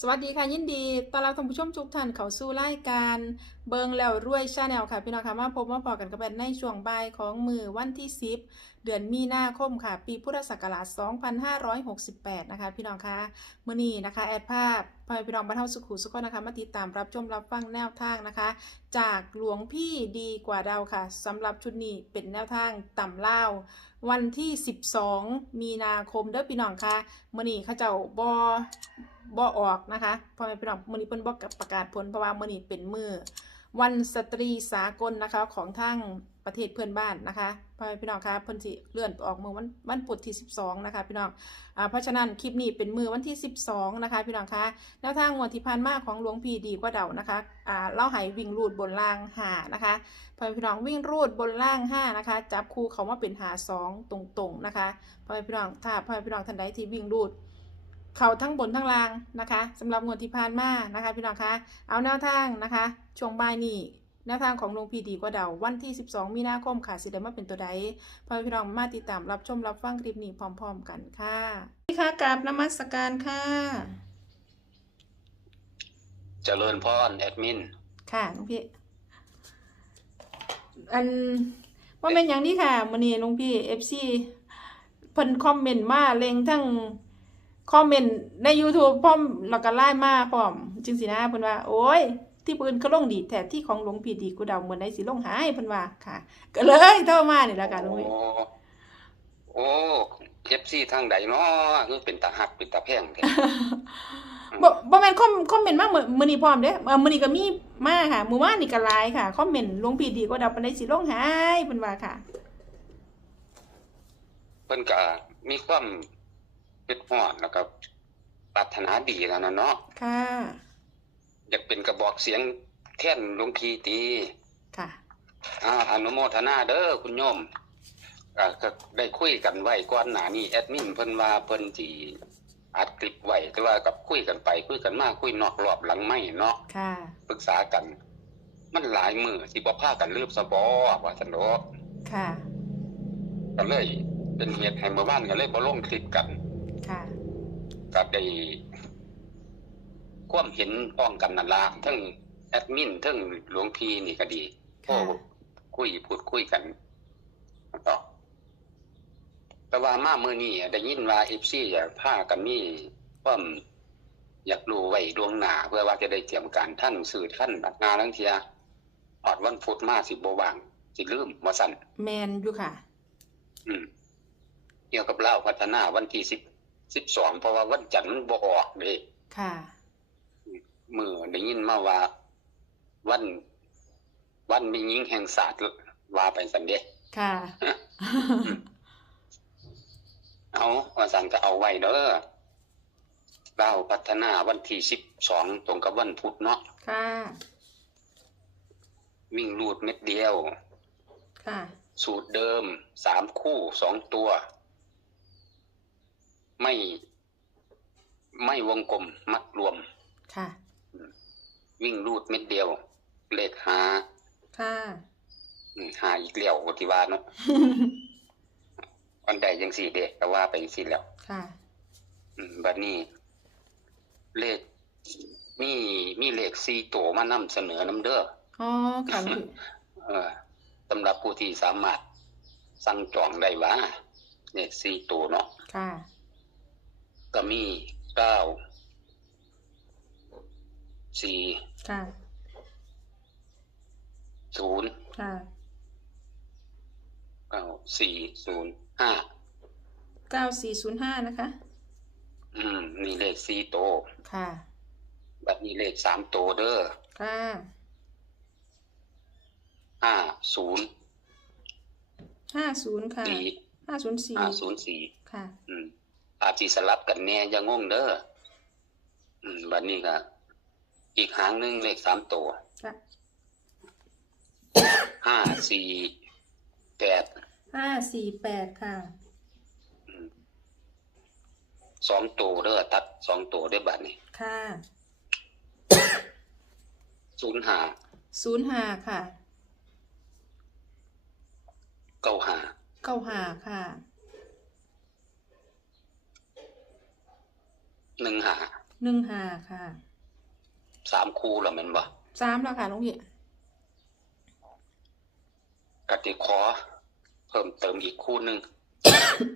สวัสดีค่ะยินดีต้อนรับท่านผู้ชมทุกท่านเข้าสู่รายการเบิงแล้วรวยชาแนลค่ะ พี่น้องค่ะมาพบมาพอกันกับแบนในช่วงบ่ายของมือวันที่ 10 เดือนมีนาคมค่ะ ปีพุทธศักราช 2568 นะคะ พี่น้องค่ะมื้อนี้นะคะ แอดภาพพอพี่น้องบรรเทาสุขุสุขนะคะมาติดตามรับชมรับฟังแนวทางนะคะ จากหลวงพี่ดีกว่าเดาค่ะสำหรับชุดนี้เป็นแนวทางต่ำเล่าวันที่ 12 มีนาคมเด้อพี่น้องค่ะมื้อนี้เขาเจ้าบ่ บ่ออกนะคะพ่อแม่พี่น้องมือนี้เพิ่นบ่ประกาศผลเพราะว่ามือนี้เป็นมือวันสตรีสากลนะคะของทางประเทศเพื่อนบ้านนะคะพ่อแม่พี่น้องคะเพิ่นสิเลื่อนออกมื้อวันวันพุธที่ 12 นะคะพี่น้องอ่าเพราะฉะนั้นคลิปนี้เป็นมือวันที่ 12 นะคะพี่น้องคะแนวทางงวดที่ผ่านมาของหลวงพี่ดีกว่าเดานะคะอ่าเล่าให้วิ่งรูดบนล่างหานะคะพ่อแม่พี่น้องวิ่งรูดบนล่าง5นะคะจับคู่เขามาเป็นหา2ตรงๆนะคะพ่อแม่พี่น้องถ้าพ่อแม่พี่น้องท่านใดที่วิ่งรูด เขาทั้งบนทั้งล่างนะคะสำหรับงวดที่ผ่านมานะคะพี่น้องคะเอาแนวทางนะคะ ช่วงบ่ายนี้แนวทางของหลวงพีดีกว่าเดาวันที่ 12 มีนาคมค่ะสิได้มาเป็นตัวใดพอพี่น้องมาติดตามรับชมรับฟังคลิปนี้พร้อม ๆ กันค่ะนี่ค่ะกราบนมัสการค่ะเจริญพรแอดมินค่ะหลวงพี่อันว่าเป็นอย่างนี้ค่ะมันนี้หลวงพี่เอฟซีเพิ่นคอมเมนต์มาเล็งทั้ง คอมเมนต์ใน YouTube พร้อมแล้วก็ไล่มาพร้อมจึงสินะเพิ่นว่า โอ้ย ที่ปืนก็ลงดีแต่ที่ของหลวงพี่ดีกูเดาเหมือนได้สิลงหายเพิ่นว่าค่ะ ก็เลยโทรมานี่แหละค่ะหลวงโอ้พี่โอ้เอฟซีทางใดเนาะคือเป็นตาหักเป็นตาแพงแท้ บ่บ่แม่นคอมคอมเมนต์มามื้อมื้อนี้พร้อมเด้เออมื้อนี้ก็มีมาค่ะมื้อวานนี่ก็หลายค่ะคอมเมนต์หลวงพี่ดีกูเดาปานใดสิลงหายเพิ่นว่าค่ะ เพิ่นก็มีความ เป็นฮอดแล้วก็ปรารถนาดีแล้วนะเนาะค่ะ อยากเป็นกระบอกเสียงแท่นหลวงพี่ตีค่ะอ่าอนุโมทนาเด้อคุณโยมอ่าก็ได้คุยกันไว้ก่อนหน้านี้แอดมินเพิ่นว่าเพิ่นสิอัดคลิปไว้แต่ว่ากับคุยกันไปคุยกันมาคุยนอกรอบหลังไม่เนาะค่ะปรึกษากัน มันหลายมือที่บ่พากันลืมสะบอว่าซั่นดอกค่ะก็เลยเป็นเหตุให้เมื่อวานก็เลยบ่ลงคลิปกัน ค่ะก็ได้ความเห็นพ้องกันนั่นล่ะทั้งแอดมินทั้งหลวงพี่นี่ก็ดีโอ้ค่ะคุยพูดคุยกันต่อแต่ว่ามามื้อนี้ได้ยินว่า FC อยากพากันมีความอยากรู้ไว้ดวงหน้าเพื่อว่าจะได้เตรียมการท่านสื่อท่านบัดงานทั้งเทียฮอดวันพุธมาสิบ่ว่างสิลืมว่าซั่นแมนอยู่ค่ะ อืม เกี่ยวกับเล่าวพัฒนาวันที่สิบ สิบสองเพราะว่าวันจันทร์มันบ่ออกเด้ค่ะมือได้ยินมาว่า วัน วันมีหญิงแห่งศาสตร์ว่าไปสันเดะค่ะ เอาว่าสันก็เอาไว้เด้อเล่าวพัฒนาวันที่สิบสองตรงกับวันพุธเนาะค่ะ วิ่งรูดเม็ดเดียว ค่ะ สูตรเดิมสามคู่สองตัว ไม่ไม่วงกลมมัดรวม ค่ะ วิ่งรูดเม็ดเดียว เลขหาค่ะอืมหาอีกแล้วกที่ว่าเนาะวันใดยังสี่เด็กก็ว่าไปจังสี่แล้ว ค่ะอืมบัดนี้ เลขมีมีเลขสี่ตัวมานำเสนอน้ำเด้ออ๋อค่ะหลวงพี่เออสำหรับผู้ที่สามารถสั่งจองได้ว่าเลขสี่ตัวเนาะค่ะ ก็มีเก้าสี่ค่ะ ศูนย์ค่ะ เก้าสี่ศูนย์ห้าเก้าสี่ศูนย์ห้านะคะ อืมนี่เลขสี่ตัวค่ะ บัดนี้เลขสามตัวเด้อค่ะ ห้าศูนย์ห้าศูนย์ค่ะ สี่ห้าศูนย์สี่ห้าศูนย์สี่ค่ะ อืม อาจสิสลับกันแน่อย่างงงเด้ออืมบัดนี้ก็อีกหางหนึ่งเลขสามตัวค่ะห้าสี่แปดห้าสี่แปดค่ะอืมสองตัวเด้อตัดสองตัวได้อบัดนี้ค่ะศูนย์ห้าศูนย์ห้าค่ะเก้าห้าเก้าห้าค่ะ หนึ่งห้าหนึ่งห้าค่ะสามคู่แล้วแม่นบ่สามแล้วค่ะหลวงพี่กติขอ เพิ่มเติมอีกคู่หนึง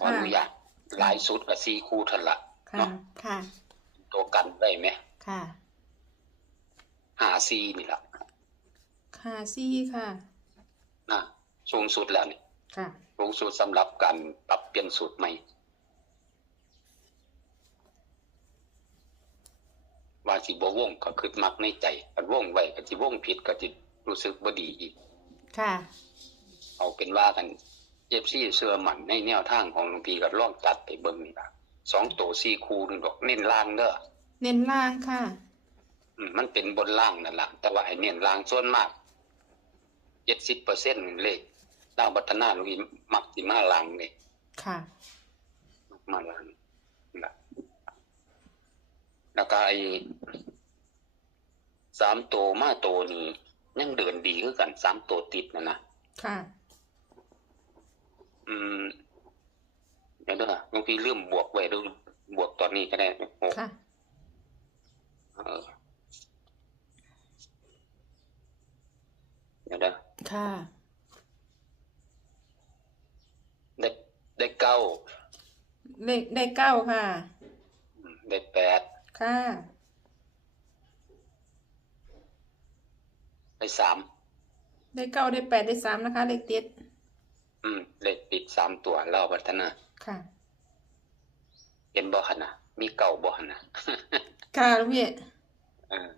ขออนุญาตหลายสุดก็สี่คู่เท่านั้นละค่ะเนาะค่ะ ตัวกันได้ไหมค่ะหาซีนี่ล่ะค่ะซี่ค่ะนะสูงสุดแล้วนี่ค่ะสูงสุดสำหรับการปรับเปลี่ยนสูตรใหม่ ว่าสิบ่วงก็คือมักในใจกันวงไว้ก็สิวงผิดก็สิรู้สึกบ่ดีอีก ค่ะ เอาเป็นว่ากันเจ็บซี่เสื้อหมันในแนวทางของหลวงพี่ก็ลองตัดไปเบิ่งนี่ล่ะสองตัวสี่คู่นึงดอกเน้นล่างเด้อเน้นล่างค่ะอืมมันเป็นบนล่างนั่นล่ะแต่ว่าไอ้เน้นล่างส่วนมากเจ็ดสิบเปอร์เซ็นต์เลยดาวพัฒนาหลวงพี่มักสิมาล่างเลยค่ะมาล้างนะ แล้วก็ไอ้สามตัวมาตัวนี้ยังเดินดีคือกันสามตัวติดนะนะค่ะ อืมเดี๋ยวเด้อบางทีเริ่มบวกไว้ดูบวกตอนนี้ก็ได้หกค่ะเออเดี๋ยวเด้อค่ะ ได้ได้เก้าเลขได้เก้าค่ะอืมได้แปด ค่ะได้สามได้เก้าได้แปดได้สามนะคะ เลขติด อืม เลขติดสามตัวเล่าพัฒนาค่ะ เห็นบ่หันนะมีเก่าบ่หันนะค่ะหลวงพี่เออ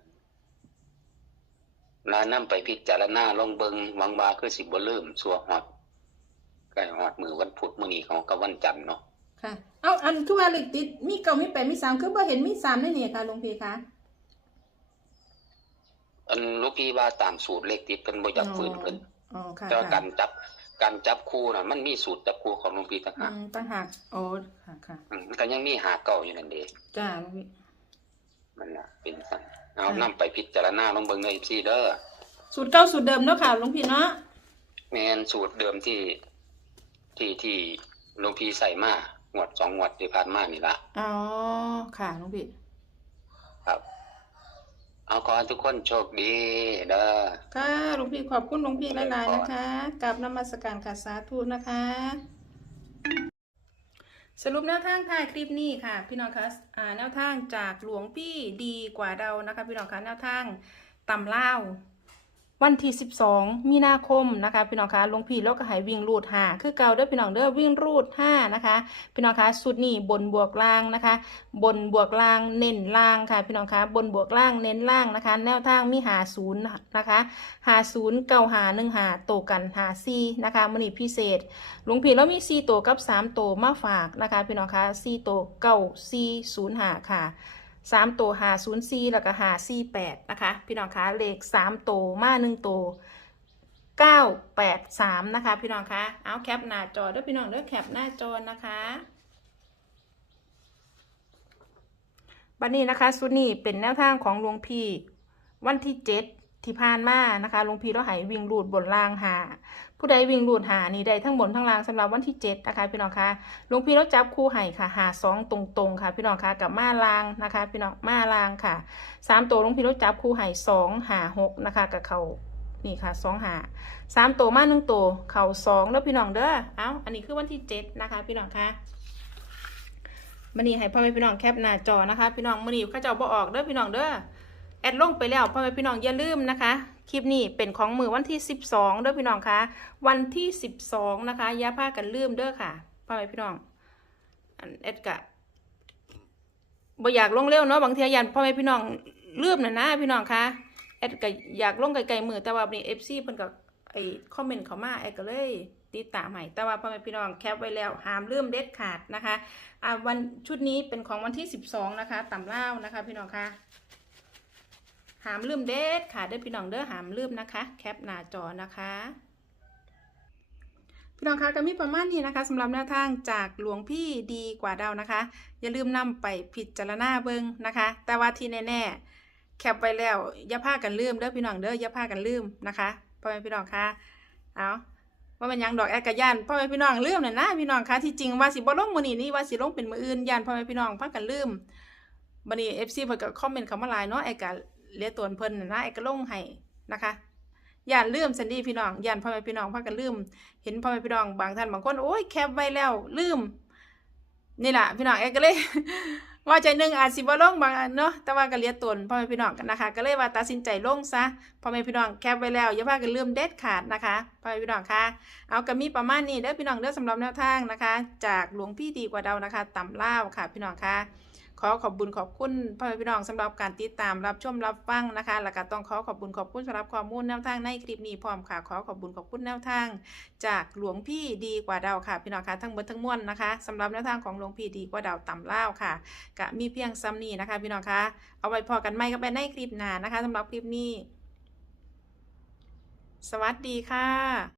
ลานำไปพิจารณาลองเบิงหวังว่าคือสิบ่ลืมสัวฮอดใกล้ฮอดมือวันพุธมื้อนี้ของกับวันจันทร์เนาะ ค่ะ เอาอันคือว่าเลขติด มีเก้ามีแปดมีสามคือบ่เห็นมีสามในนี่ค่ะหลวงพี่คะอันลูกพี่ว่าตามสูตรเลขติดเพิ่นบ่อยากฝืนเพิ่นอ๋อค่ะแต่ว่าค่ะการจับการจับคู่น่ะมันมีสูตรจับคู่ของหลวงพี่ต่างอืหากมตั้งหากโอ้ค่ะค่ะอืมมันก็ยังมีหาเก่าอยู่นั่นเด้จ้าหลวงพี่ มันน่ะเป็นซั่นเอานำไปพิจารณาลองเบิ่งเด้อพี่เด้อสูตรเก้าสูตรเดิมเนาะค่ะหลวงพี่เนาะแม่นสูตรเดิมที่ที่ที่หลวงพี่ใส่มา งวดสองงวดที่ผ่านมานี่ล่ะอ๋อ ค่ะหลวงพี่ ครับ เอาขอให้ทุกคนโชคดีเด้อค่ะหลวงพี่ขอบคุณหลวงพี่หลายๆนะคะกับนมัสการค่ะสาธุนะคะ สรุปแนวทางท้ายคลิปนี้ค่ะ พี่น้องคะอ่าแนวทางจากหลวงพี่ดีกว่าเรานะคะ พี่น้องคะแนวทางตำเล่า วันที่ 12 มีนาคมนะคะพี่น้องคะหลวงพี่แล้วก็หายวิ่งรูดหาคือเก่าเด้อพี่น้องเด้อวิ่งรูดห้านะคะพี่น้องคะสุดนี้บนบวกล่างนะคะ บนบวกล่างเน้นล่างค่ะพี่น้องคะบนบวกล่างเน้นล่างนะคะ แนวทางมีหาศูนย์นะคะหาศูนย์เก้าหาหนึ่งหาโตกันหาซีนะคะมันนี่พิเศษหลวงพี่แล้วมีซีตัวกับสามตัวมาฝากนะคะพี่น้องคะซีตัวเก้าซีศูนย์หาค่ะ สามตัวหาศูนย์ซีแล้วก็หาซีแปดนะคะ พี่น้องคะเลขสามตัวมาหนึ่งตัวเก้าแปดสามนะคะ พี่น้องคะเอาแคปหน้าจอเด้วยพี่น้องเด้อแคปหน้าจอนะคะบัดนี้นะคะสุนี่เป็นแนวทางของหลวงพี่วันที่เจ็ด ที่ผ่านมานะคะหลวงพี่เราหายวิ่งรูดบนล่างหา ผู้ใดวิ่งรูดหานี่ได้ทั้งบนทั้งล่างสำหรับวันที่เจ็ดนะคะ พี่น้องคะหลวงพี่เราจับคู่ให้ค่ะหาสองตรงๆค่ะ พี่น้องคะกับมาลางนะคะ พี่น้องมาลางค่ะสามตัวหลวงพี่เราจับคู่ให้สองหาหกนะคะกับเขานี่ค่ะสองหาสามตัวมาหนึ่งตัวเข่าสองแล้วพี่น้องเด้อเอ้าอันนี้คือวันที่เจ็ดนะคะ พี่น้องคะมื่อนี้ให้พ่อแม่พี่น้องแคปหน้าจอนะคะ พี่น้องมื่อนี้เข้าเจ้าบ่ออกเด้อพี่น้องเด้อ แอดลงไปแล้วพ่อแม่พี่น้องอย่าลืมนะคะ คลิปนี้เป็นของมือวันที่ 12เด้อพี่น้องคะวันที่ 12 นะคะอย่าพากันลืมเด้อค่ะพ่อแม่พี่น้องแอดกะบ่อยากลงเร็วเนาะบางทียันพ่อแม่พี่น้องลืมน่ะนะพี่น้องคะแอดก็อยากลงไกลๆมือแต่ว่านี่ FC เพิ่นก็ไอ้คอมเมนต์เขามาแอดก็เลยติดตามให้แต่ว่าพ่อแม่พี่น้องแคปไว้แล้วห้ามลืมเด็ดขาดนะคะอ่าวันชุดนี้เป็นของวันที่ 12 นะคะต่ำเล่านะคะ พี่น้องคะ หามลืมเด็ดค่ะเด้อพี่น้องเด้อหามลืมนะคะ แคปหน้าจอนะคะพี่น้องคะก็มีประมาณนี้นะคะสำหรับแนวทางจากหลวงพี่ดีกว่าเรานะคะ อย่าลืมนำไปพิจารณาเบิ่งนะคะ แต่ว่าที่แน่ๆแคปไว้แล้วอย่าพากันลืมเด้อพี่น้องเด้ออย่าพากันลืมนะคะพ่อแม่พี่น้องคะเอาว่ามันยังดอกแอกกะยานพ่อแม่พี่น้องลืมน่ะนะพี่น้องคะที่จริงว่าสิบ่ลงมือนี้นี่ว่าสิลงเป็นมืออื่นยานพ่อแม่พี่น้องพากันลืมบัดนี้ FC เพิ่นก็คอมเมนต์เข้ามาหลายเนาะไอ้ก็ เหลียตัวเพิ่นนะไอ้ก็ลงให้นะคะย่านลืมซันดีพี่น้องย่านพ่อแม่พี่น้องพากันลืม เห็นพ่อแม่พี่น้องบางท่านบางคนโอ้ยแคปไว้แล้วลืม นี่แหละพี่น้องไอ้ก็เลยว่าใจหนึงอาจสิบ่ลงบางเนาะแต่ว่าก็เลียตนพ่อแม่พี่น้องกันนะคะ ก็เลยว่าตัดสินใจลงซะพ่อแม่พี่น้องแคปไว้แล้วอย่าพากันลืมเด็ดขาดนะคะพ่อแม่พี่น้องค่ะเอาก็มีประมาณนี้เด้อพี่น้องเด้อสำหรับแนวทางนะคะ จากหลวงพี่ดีกว่าเดานะคะต่ำเล่าค่ะพี่น้องค่ะ ขอขอบบุญขอบคุณพ่อแม่พี่น้องสำหรับการติดตามรับชมรับฟังนะคะแล้วก็ต้องขอขอบบุญขอบคุณสำหรับข้อมูลแนวทางในคลิปนี้พร้อมค่ะ ขอขอบบุญขอบคุณแนวทาง จากหลวงพี่ดีกว่าเดาค่ะ พี่น้องค่ะทั้งหมดทั้งมวลนะคะสำหรับแนวทางของหลวงพี่ดีกว่าเดาต่ำเล่าค่ะก็มีเพียงซ้ำนี้นะคะ พี่น้องค่ะเอาไว้พอกันไหมก็ไปในคลิปหน้านะคะสำหรับคลิปนี้ สวัสดีค่ะ